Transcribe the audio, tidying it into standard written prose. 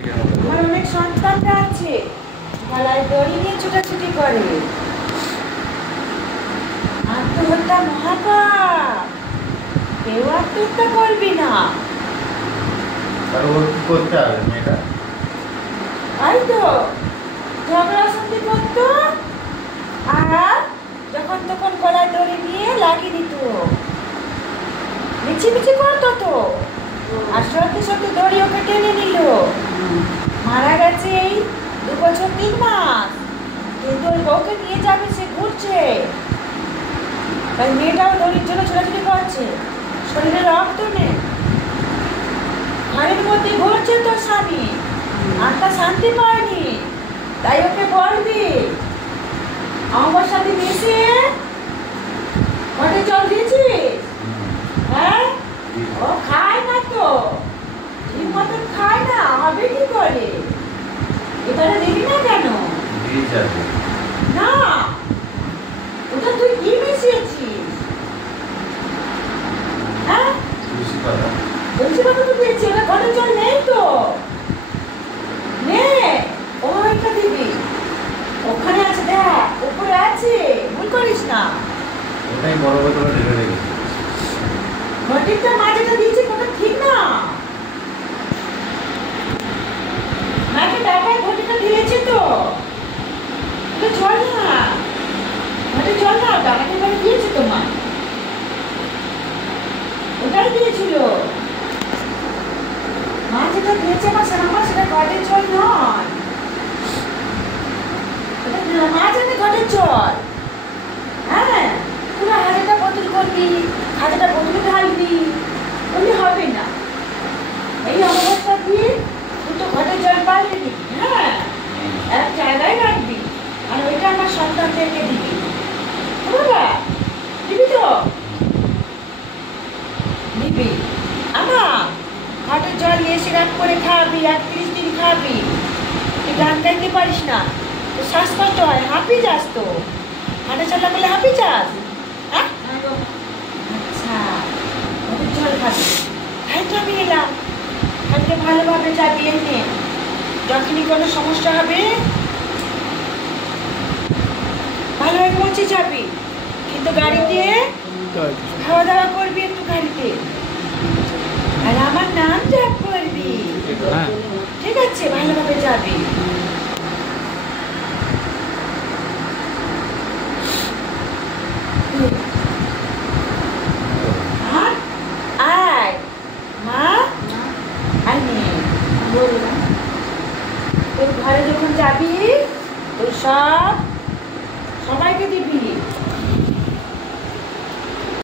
আমার অনেক সন্তানরা আছে, গলায় দড়ি নিয়ে ছুটাছুটি করে। আত্মহত্যা মহাপাপ, কেউ আত্মহত্যা করবি না। আর ওর কি করতে হবে মেয়েটা? তাই তো ঝগড়া শান্তি করতো, আর যখন তখন গলায় দড়ি নিয়ে লাগিয়ে দিত, মিছিমিছি করতো তো। আর সত্যি সত্যি দড়ি ওকে টেনে নিল, মারা গেছে এই 2 বছর 3 মাস। কিন্তু ওই বউকে নিয়ে যাবে, সে ঘুরছে। তাই মেয়েটাও দড়ির জন্য ছোটাছুটি করছে, শরীরে রক্ত নেই, ঘরের মধ্যে ঘুরছে তোর স্বামী, আত্মা শান্তি পায়নি। তাই ওকে বলবি আমার সাথে মিশে ঘরে জল দিয়েছিস? হ্যাঁ, ও খায় না তো, ঠিক মতন খায় না, হবে কি করে? এবারে দিবি না কেন? না, ওটা তুই কি মিশিয়েছিস? হ্যাঁ, তুলসী পাতা তো দিয়েছি, ওটা ঘরে জল নেই তো। নে, ওইটা দিবি, ওখানে আছে, দেখ উপরে আছে, ভুল করিস না। ওটাই বড় বোতলে ঢেলে রেখেছি। ঘটিটা মাঝেটা দিয়েছি, ওটা ঠিক না। মাকে ডাকায় ঘটিটা দিয়েছে তো, ওটা জল না, ঘটে জল না, ডাকাতে বাড়ি দিয়েছে তো মা, ওটাই দিয়েছিল। মা যেটা দিয়েছে মা, সেটা ঘটের জল নয়, মা জানে ঘটের জল। হ্যাঁ, পুরো হাজারটা বোতল করবি, হাজারটা বোতলে ঢালবি, বললে হবে না। এই অবস্থা দিয়ে দুটো ঘটের জল পাল্টে দিবি। হ্যাঁ, এক জায়গায় রাখবি, আর ওইটা আমার সন্তানদেরকে দিবি। বাবা দিবি তো? দিবি। আমার ঘটের জল নিয়ে এসে রাখ করে খাওয়াবি, 31 দিন খাওয়াবি। তুই গান গাইতে পারিস না, তো শ্বাসকষ্ট হয়, হাঁপি যাস তো, হাঁটা চলা করলে হাঁপি যাস। হ্যাঁ, আচ্ছা, ঘটের জল খাবি। তাই তো আমি এলাম, আজকে ভালোভাবে যাবি। এনে যখনই কোনো সমস্যা হবে ভালোভাবে পৌঁছে যাবি, কিন্তু গাড়িতে খাওয়া দাওয়া করবি একটু গাড়িতে, আর আমার নাম জপ করবি। ঠিক আছে, ভালোভাবে যাবি। আয় মা, আয় নে, বললাম তোর ঘরে যখন যাবি, তোর সবাইকে দিবি।